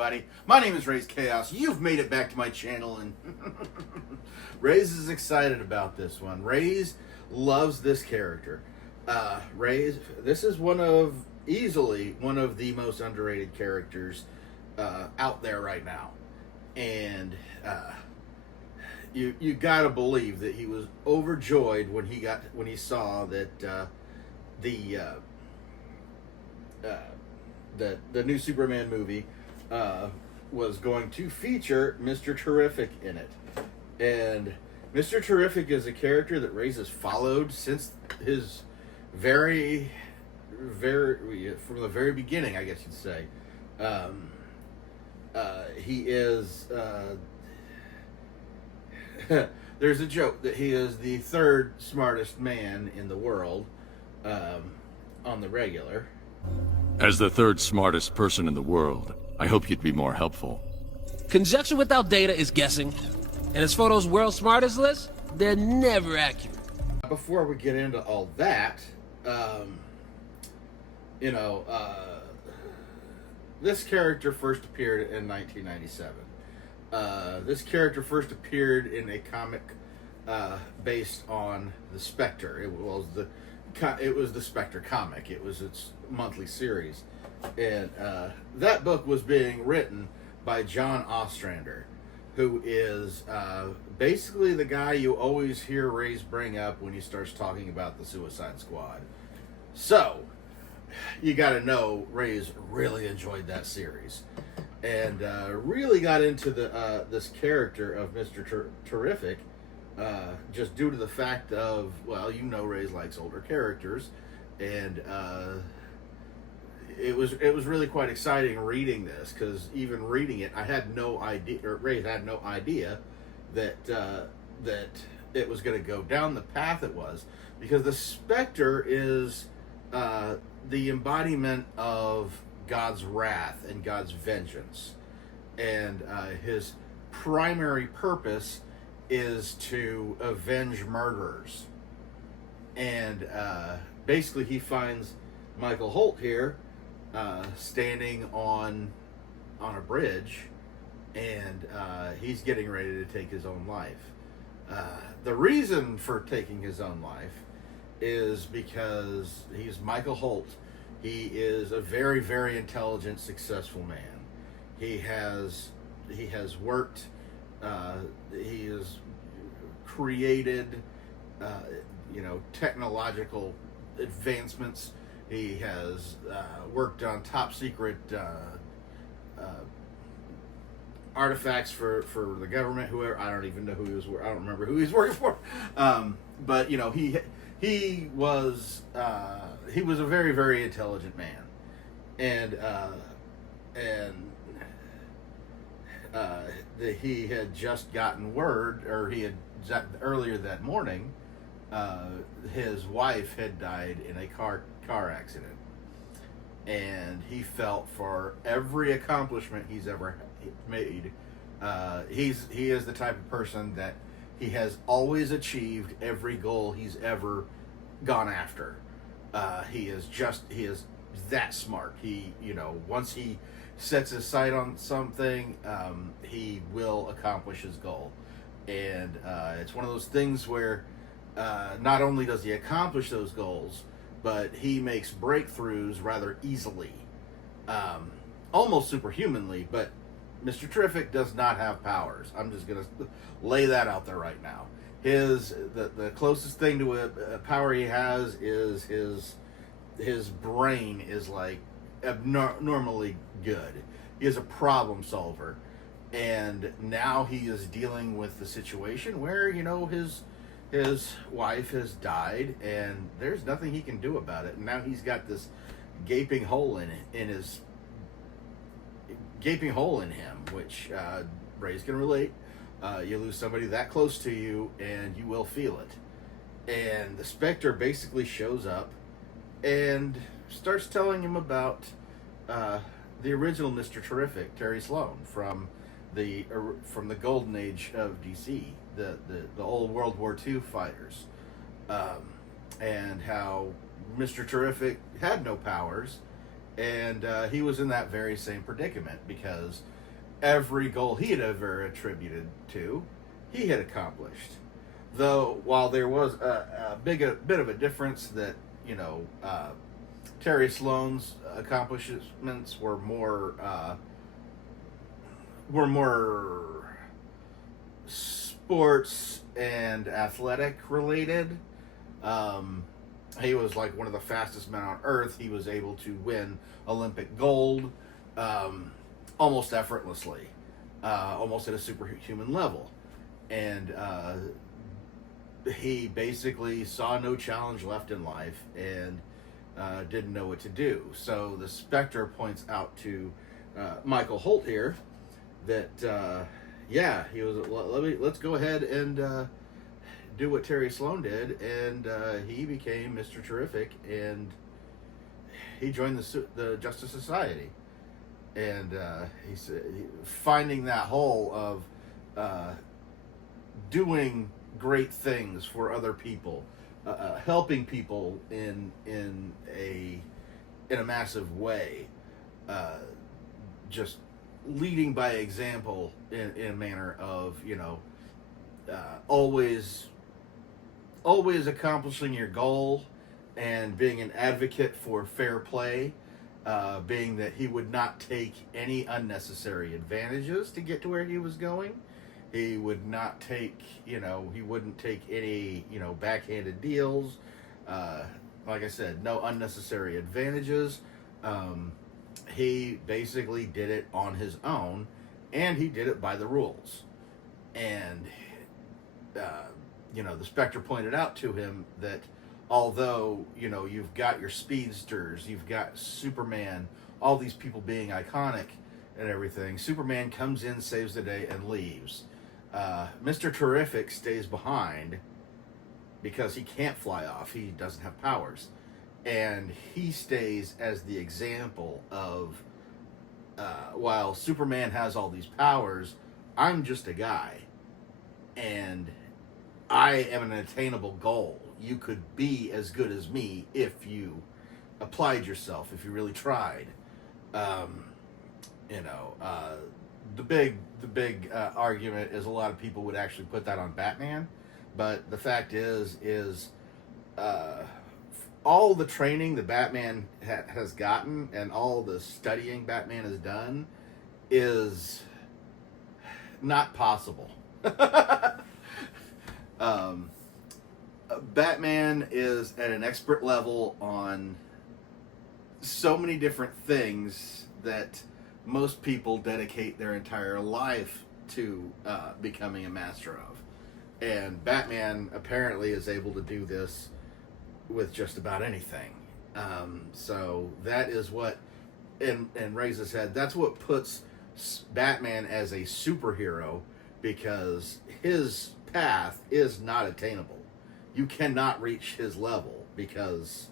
everybody. My name is Raze Chaos. You've made it back to my channel, and Raze is excited about this one. Raze loves this character. Raze, this is easily one of the most underrated characters out there right now. And you gotta believe that he was overjoyed when he saw that the new Superman movie was going to feature Mr. Terrific in it. And Mr. Terrific is a character that Raze has followed since his from the very beginning, I guess you'd say. He is there's a joke that he is the third smartest man in the world on the regular. As the third smartest person in the world, I hope you'd be more helpful. Conjecture without data is guessing. And as for those world's smartest lists, they're never accurate. Before we get into all that, this character first appeared in 1997. This character first appeared in a comic based on the Spectre. It was the Spectre comic. It was its monthly series, and that book was being written by John Ostrander, who is basically the guy you always hear Raze bring up when he starts talking about the Suicide Squad. So you got to know Raze really enjoyed that series, and really got into this character of Mr. Terrific. Just due to the fact of, well, Raze likes older characters, and it was really quite exciting reading this, because even reading it, I had no idea, or Raze had no idea that it was going to go down the path it was, because the Spectre is the embodiment of God's wrath and God's vengeance, and his primary purpose is to avenge murderers. And basically he finds Michael Holt here standing on a bridge, and he's getting ready to take his own life. The reason for taking his own life is because he's Michael Holt. He is a very, very intelligent, successful man. He has worked. He has created, technological advancements. He has worked on top secret artifacts for the government. Whoever, I don't even know who he was. I don't remember who he was working for. But he was a very, very intelligent man, and he had just gotten word, or he had earlier that morning, his wife had died in a car accident, and he felt for every accomplishment he's ever made. He is the type of person that he has always achieved every goal he's ever gone after. He is that smart. Once he sets his sight on something, he will accomplish his goal. And it's one of those things where not only does he accomplish those goals, but he makes breakthroughs rather easily, almost superhumanly. But Mr. Terrific does not have powers. I'm just gonna lay that out there right now. The closest thing to a power he has is his brain is like abnormally good. He is a problem solver, and now he is dealing with the situation where his wife has died, and there's nothing he can do about it. And now he's got this gaping hole in him, which Raze can relate. You lose somebody that close to you, and you will feel it. And the Spectre basically shows up and starts telling him about the original Mr. Terrific, Terry Sloan, from the golden age of DC, the old World War II fighters, and how Mr. Terrific had no powers, And he was in that very same predicament because every goal he had ever attributed to, he had accomplished. Though, while there was a bit of a difference that, Terry Sloan's accomplishments were more sports and athletic related. He was like one of the fastest men on earth. He was able to win Olympic gold almost effortlessly, almost at a superhuman level. And he basically saw no challenge left in life and didn't know what to do. So the Spectre points out to Michael Holt here that, he was, let's go ahead and do what Terry Sloan did, and he became Mr. Terrific, and he joined the Justice Society. And he said, finding that hole of doing great things for other people, helping people in a massive way, just leading by example in a manner of always accomplishing your goal and being an advocate for fair play, being that he would not take any unnecessary advantages to get to where he was going. He would not take, he wouldn't take any, backhanded deals. Like I said, no unnecessary advantages. He basically did it on his own, and he did it by the rules. And, the Spectre pointed out to him that although, you've got your speedsters, you've got Superman, all these people being iconic and everything, Superman comes in, saves the day, and leaves. Mr. Terrific stays behind because he can't fly off. He doesn't have powers. And he stays as the example of, while Superman has all these powers, I'm just a guy. And I am an attainable goal. You could be as good as me if you applied yourself, if you really tried. The big argument is a lot of people would actually put that on Batman, but the fact is all the training that Batman has gotten and all the studying Batman has done is not possible. Batman is at an expert level on so many different things that most people dedicate their entire life to becoming a master of. And Batman apparently is able to do this with just about anything. So that is what, in Raze's head, that's what puts Batman as a superhero, because his path is not attainable. You cannot reach his level because,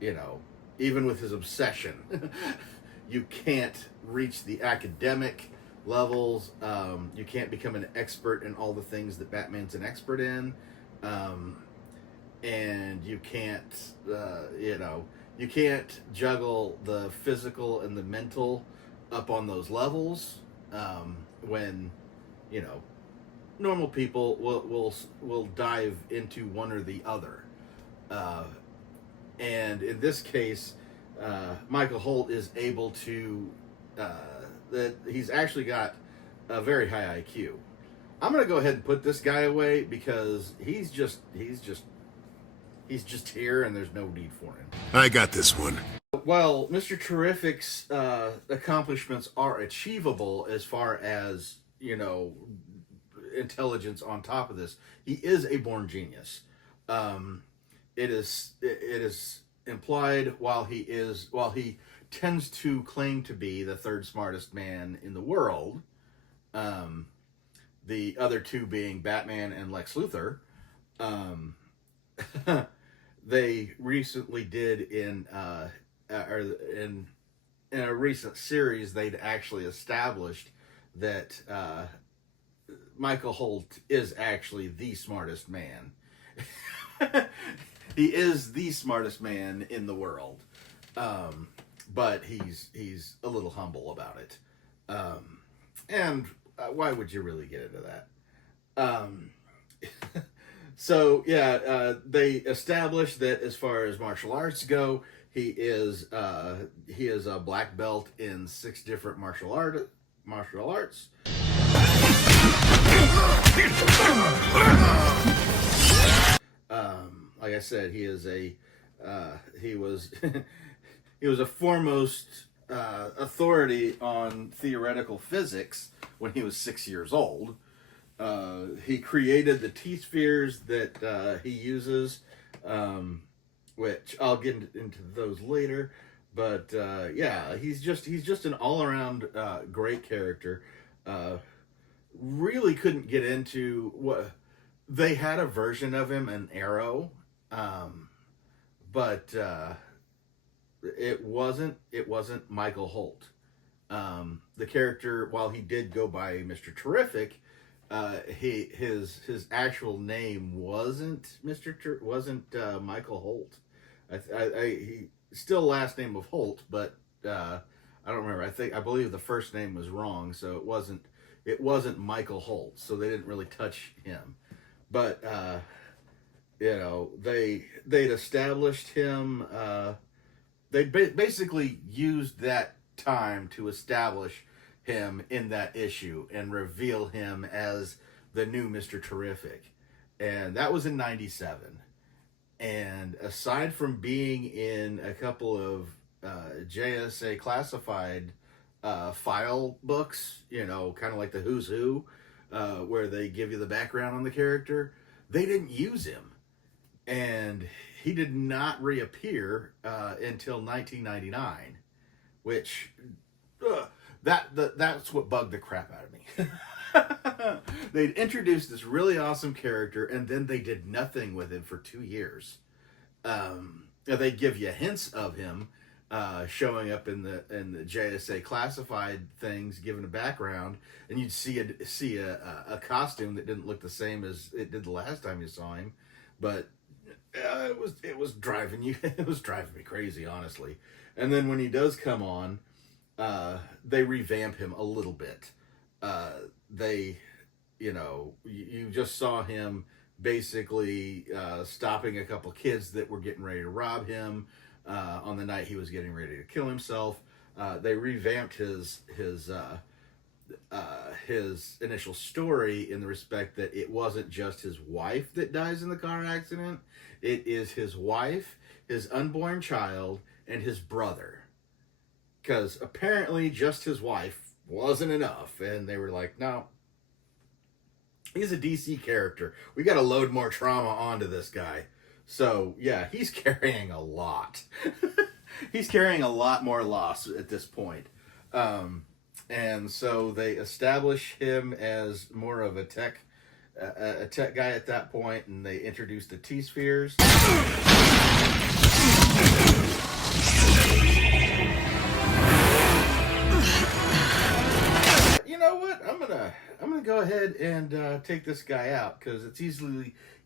even with his obsession, you can't reach the academic levels. You can't become an expert in all the things that Batman's an expert in. And you can't, you can't juggle the physical and the mental up on those levels when, normal people will dive into one or the other. And in this case, Michael Holt is able to, that he's actually got a very high IQ. I'm going to go ahead and put this guy away because he's just here and there's no need for him. I got this one. While Mr. Terrific's accomplishments are achievable as far as, intelligence on top of this, he is a born genius. It is implied while he tends to claim to be the third smartest man in the world, the other two being Batman and Lex Luthor, they recently did in a recent series, they'd actually established that Michael Holt is actually the smartest man. He is the smartest man in the world. but he's a little humble about it. And why would you really get into that? So yeah, they established that as far as martial arts go, he is a black belt in 6 different martial arts. Like I said, he is he was he was a foremost authority on theoretical physics when he was 6 years old. He created the T-spheres that he uses, which I'll get into those later. But yeah, he's just an all-around great character. Really couldn't get into what they had a version of him in Arrow, but it wasn't Michael Holt. The character, while he did go by Mr. Terrific, his actual name wasn't Michael Holt. He still last name of Holt, but I don't remember. I believe the first name was wrong, so it wasn't Michael Holt. So they didn't really touch him. But they'd established him. They basically used that time to establish him in that issue and reveal him as the new Mr. Terrific. And that was in 97. And aside from being in a couple of JSA classified file books, kind of like the Who's Who, where they give you the background on the character, they didn't use him. And he did not reappear until 1999, which that's what bugged the crap out of me. They'd introduced this really awesome character, and then they did nothing with him for 2 years. They give you hints of him showing up in the JSA classified things, given a background, and you'd see a costume that didn't look the same as it did the last time you saw him, but it was driving me crazy, honestly. And then when he does come on, they revamp him a little bit. You just saw him basically stopping a couple kids that were getting ready to rob him on the night he was getting ready to kill himself. They revamped his initial story in the respect that it wasn't just his wife that dies in the car accident. It is his wife, his unborn child, and his brother. Because apparently just his wife wasn't enough. And they were like, no, he's a DC character. We got to load more trauma onto this guy. So, yeah, he's carrying a lot. He's carrying a lot more loss at this point. And so they establish him as more of a tech guy at that point, and they introduce the T-spheres. You know what? I'm gonna go ahead and take this guy out, because it's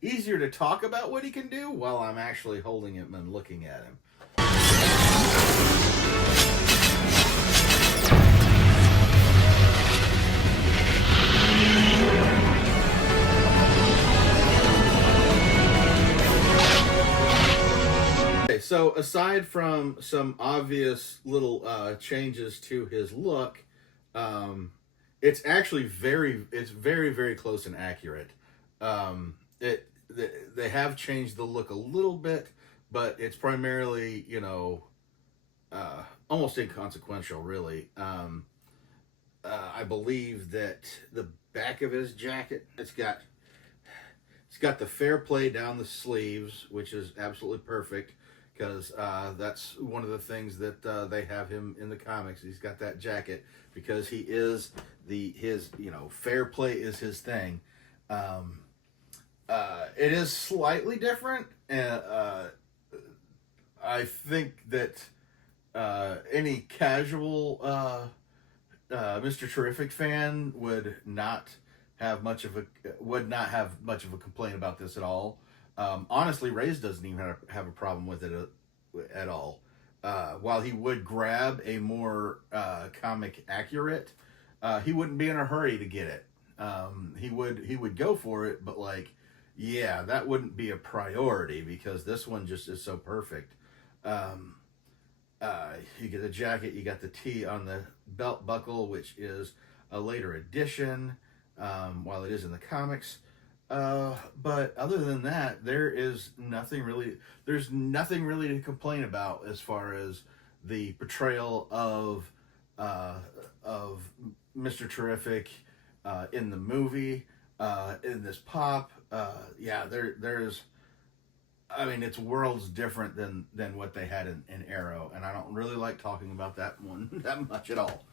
easier to talk about what he can do while I'm actually holding him and looking at him. So aside from some obvious little changes to his look, it's actually very, very close and accurate. They have changed the look a little bit, but it's primarily, almost inconsequential, really. I believe that the back of his jacket, it's got the fair play down the sleeves, which is absolutely perfect. Because that's one of the things that they have him in the comics. He's got that jacket because he is his fair play is his thing. It is slightly different. I think that any casual Mr. Terrific fan would not have much of a complaint about this at all. Honestly, Raze doesn't even have a problem with it at all. while he would grab a more comic accurate, he wouldn't be in a hurry to get it. He would go for it, but like, yeah, that wouldn't be a priority because this one just is so perfect. You get the jacket, you got the T on the belt buckle, which is a later addition, while it is in the comics. But other than that, there's nothing really to complain about as far as the portrayal of Mr. Terrific in the movie, in this pop. Yeah, there's. I mean, it's worlds different than what they had in Arrow, and I don't really like talking about that one that much at all.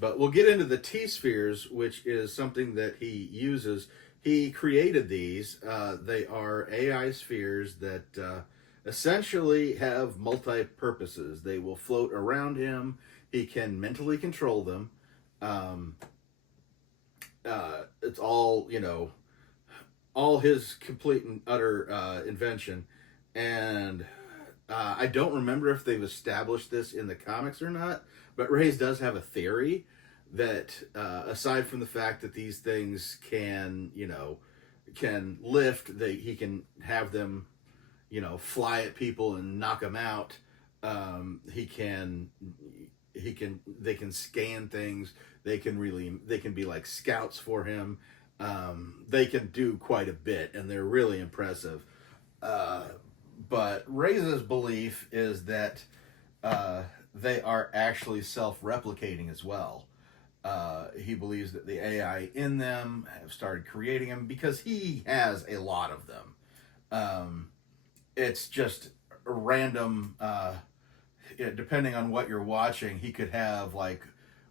But we'll get into the T-spheres, which is something that he uses. He created these. They are AI spheres that essentially have multi-purposes. They will float around him. He can mentally control them. It's all, all his complete and utter invention. And I don't remember if they've established this in the comics or not, but Raze does have a theory that aside from the fact that these things can lift, he can have them, fly at people and knock them out. They can scan things. They can be like scouts for him. They can do quite a bit, and they're really impressive. But Raze's belief is that they are actually self-replicating as well. He believes that the AI in them have started creating them because he has a lot of them. It's just a random, depending on what you're watching, he could have like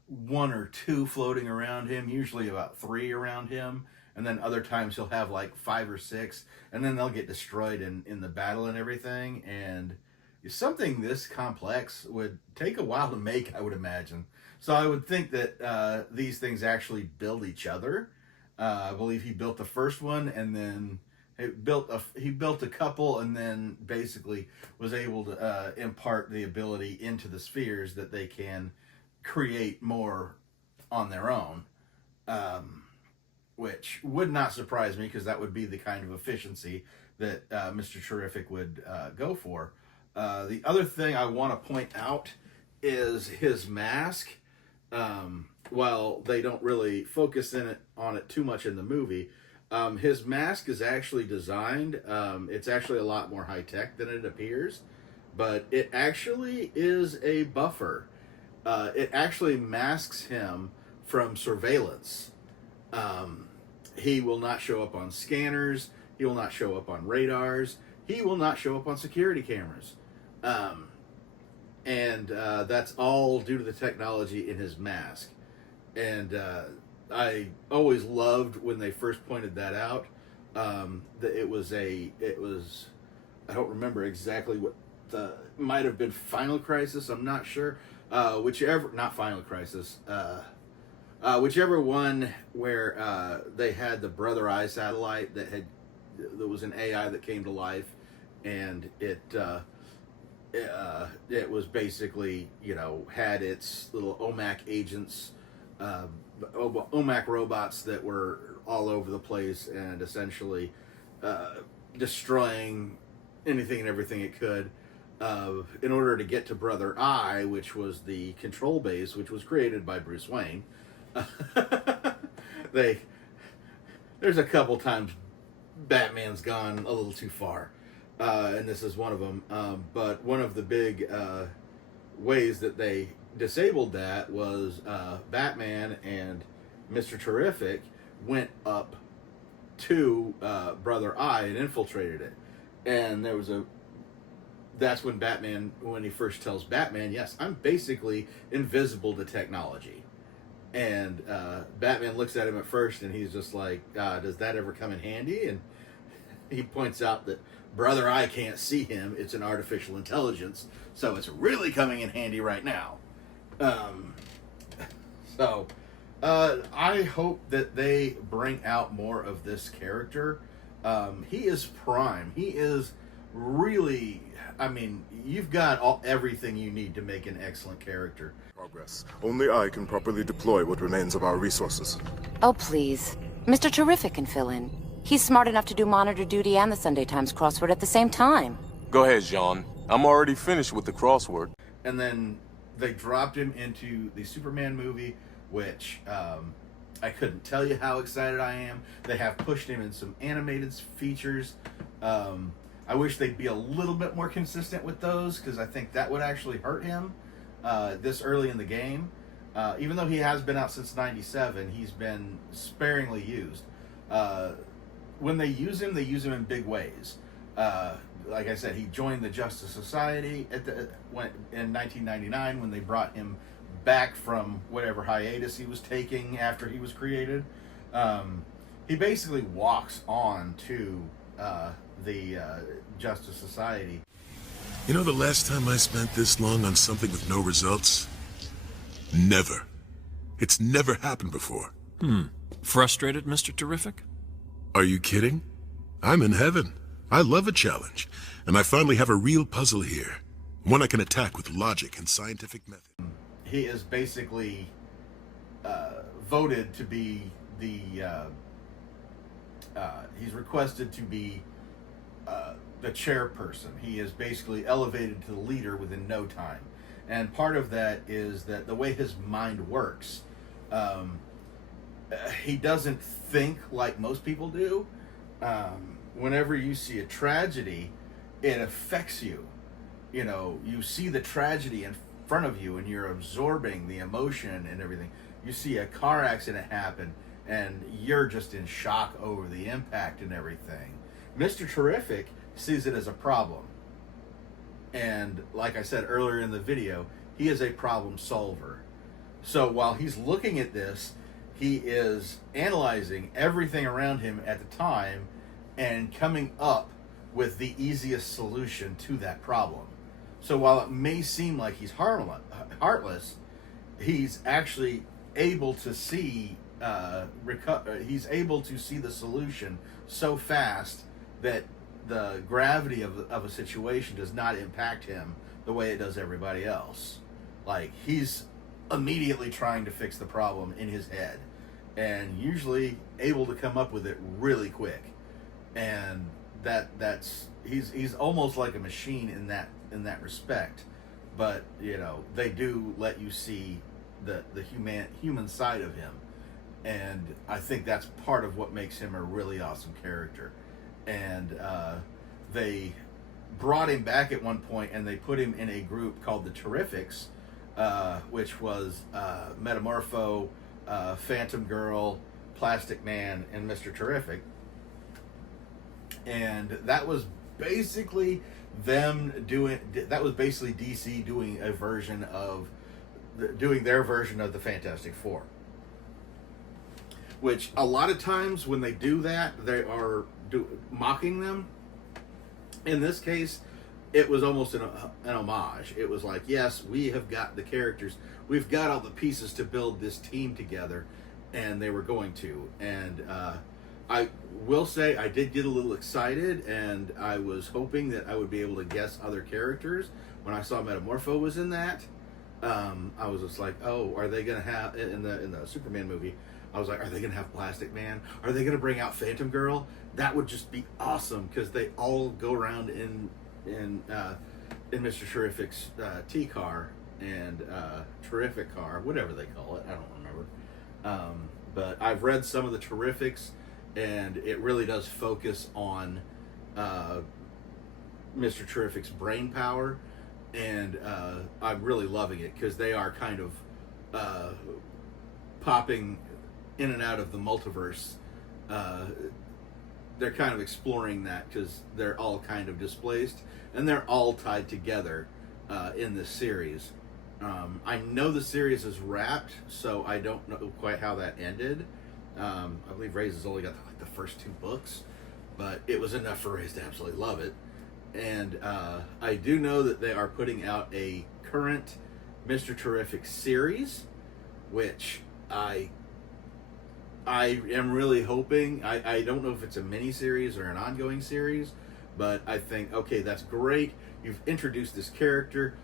one or two floating around him, usually about 3 around him, and then other times he'll have like 5 or 6, and then they'll get destroyed in the battle and everything. And something this complex would take a while to make, I would imagine. So I would think that these things actually build each other. I believe he built the first one, and then he built a couple, and then basically was able to impart the ability into the spheres that they can create more on their own, which would not surprise me because that would be the kind of efficiency that Mr. Terrific would go for. The other thing I want to point out is his mask. While they don't really focus on it too much in the movie, his mask is actually designed. It's actually a lot more high tech than it appears, but it actually is a buffer. It actually masks him from surveillance. He will not show up on scanners. He will not show up on radars. He will not show up on security cameras. And that's all due to the technology in his mask. And I always loved when they first pointed that out. That it was I don't remember exactly what might have been Final Crisis. I'm not sure. Not Final Crisis. Whichever one where they had the Brother Eye satellite there was an AI that came to life, and it was basically, had its little OMAC agents, OMAC robots that were all over the place and essentially destroying anything and everything it could in order to get to Brother Eye, which was the control base, which was created by Bruce Wayne. There's a couple times Batman's gone a little too far. And this is one of them. But one of the big ways that they disabled that was Batman and Mr. Terrific went up to Brother Eye and infiltrated it. And that's when when he first tells Batman, yes, I'm basically invisible to technology. And Batman looks at him at first and he's just like, does that ever come in handy? And he points out that Brother Eye can't see him. It's an artificial intelligence, so it's really coming in handy right now. I hope that they bring out more of this character. He is prime. He is really, I mean, you've got everything you need to make an excellent character. Progress. Only I can properly deploy what remains of our resources. Oh, please. Mr. Terrific can fill in. He's smart enough to do monitor duty and the Sunday Times crossword at the same time. Go ahead, Jean. I'm already finished with the crossword. And then they dropped him into the Superman movie, which I couldn't tell you how excited I am. They have pushed him in some animated features. I wish they'd be a little bit more consistent with those, because I think that would actually hurt him this early in the game. Even though he has been out since '97, he's been sparingly used. When they use him in big ways. Like I said, he joined the Justice Society in 1999 when they brought him back from whatever hiatus he was taking after he was created. He basically walks on to the Justice Society. You know the last time I spent this long on something with no results? Never. It's never happened before. Frustrated, Mr. Terrific? Are you kidding? I'm in heaven. I love a challenge, and I finally have a real puzzle here. One I can attack with logic and scientific method. He is basically voted to be the... he's requested to be the chairperson. He is basically elevated to the leader within no time. And part of that is that the way his mind works, he doesn't think like most people do. Whenever you see a tragedy, it affects you. You know, you see the tragedy in front of you and you're absorbing the emotion and everything. You see a car accident happen and you're just in shock over the impact and everything. Mr. Terrific sees it as a problem. And like I said earlier in the video, he is a problem solver. So while he's looking at this, he is analyzing everything around him at the time and coming up with the easiest solution to that problem. So while it may seem like he's heartless, he's actually able to see he's able to see the solution so fast that the gravity of a situation does not impact him the way it does everybody else. Like, he's immediately trying to fix the problem in his head and usually able to come up with it really quick. And that's he's almost like a machine in that respect. But you know, they do let you see the human side of him, and I think that's part of what makes him a really awesome character. And they brought him back at one point, and they put him in a group called the Terrifics, which was Metamorpho, Phantom Girl, Plastic Man, and Mr. Terrific. And that was basically DC doing a version of doing their version of the Fantastic Four. Which a lot of times when they do that, they are mocking them. In this case, it was almost an homage. It was like, yes, we have got the characters, we've got all the pieces to build this team together, and they were going to. And I will say I did get a little excited, and I was hoping that I would be able to guess other characters. When I saw Metamorpho was in that, I was just like, oh, are they going to have, in the Superman movie, I was like, are they going to have Plastic Man? Are they going to bring out Phantom Girl? That would just be awesome, because they all go around in Mr. Terrific's T-car and Terrific car, whatever they call it. I don't remember. But I've read some of the Terrifics, and it really does focus on Mr. Terrific's brain power, and I'm really loving it, because they are kind of popping in and out of the multiverse. They're kind of exploring that, because they're all kind of displaced, and they're all tied together in this series. I know the series is wrapped, so I don't know quite how that ended. I believe Raze has only got like the first 2 books, but it was enough for Raze to absolutely love it. And I do know that they are putting out a current Mr. Terrific series, which I am really hoping. I don't know if it's a mini series or an ongoing series, But I think, okay, that's great. You've introduced this character.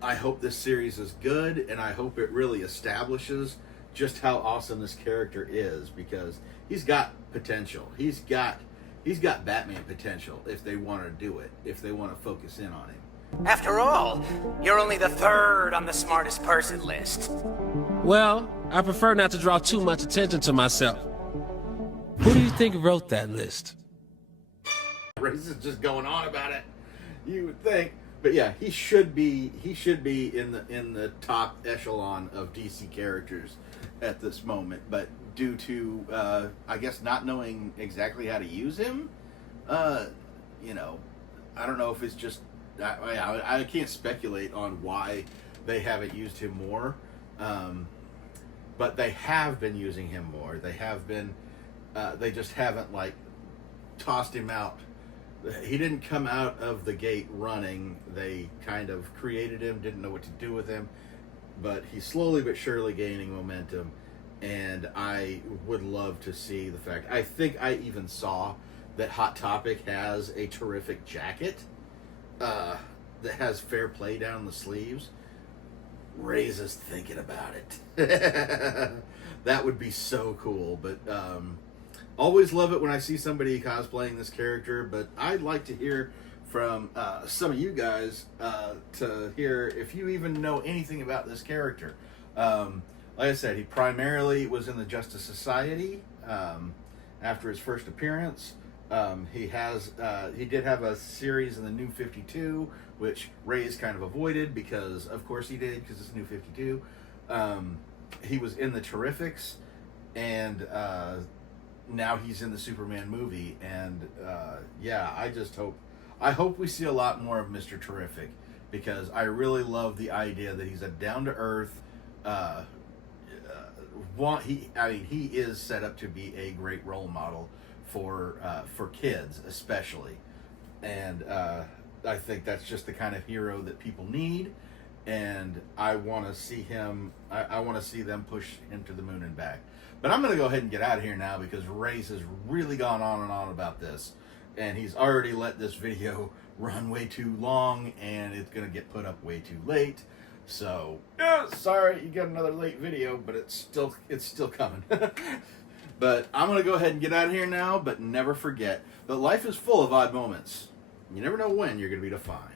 I hope this series is good, and I hope it really establishes just how awesome this character is, because he's got potential. He's got Batman potential if they want to do it, if they want to focus in on him. After all, you're only the third on the smartest person list. Well, I prefer not to draw too much attention to myself. Who do you think wrote that list? Raze is just going on about it. You would think, but yeah, he should be in the top echelon of DC characters at this moment. But due to I guess not knowing exactly how to use him, you know, I don't know if it's just I can't speculate on why they haven't used him more, but they have been using him more. They have been. They just haven't like tossed him out. He didn't come out of the gate running. They kind of created him, didn't know what to do with him, but he's slowly but surely gaining momentum, and I would love to see the fact. I think I even saw that Hot Topic has a terrific jacket that has fair play down the sleeves. Raze is thinking about it. That would be so cool, but always love it when I see somebody cosplaying this character, but I'd like to hear from some of you guys to hear if you even know anything about this character. Like I said, he primarily was in the Justice Society after his first appearance. He did have a series in the New 52, which Raze kind of avoided because, of course, he did, because it's New 52. He was in the Terrifics, and now he's in the Superman movie, and yeah, I hope we see a lot more of Mr. Terrific, because I really love the idea that he's a down-to-earth he is set up to be a great role model for kids especially, and I think that's just the kind of hero that people need, and I want to see him. I want to see them push him to the moon and back. But I'm going to go ahead and get out of here now, because Raze has really gone on and on about this. And he's already let this video run way too long, and it's going to get put up way too late. So, sorry you got another late video, but it's still coming. But I'm going to go ahead and get out of here now, but never forget that life is full of odd moments. You never know when you're going to be defined.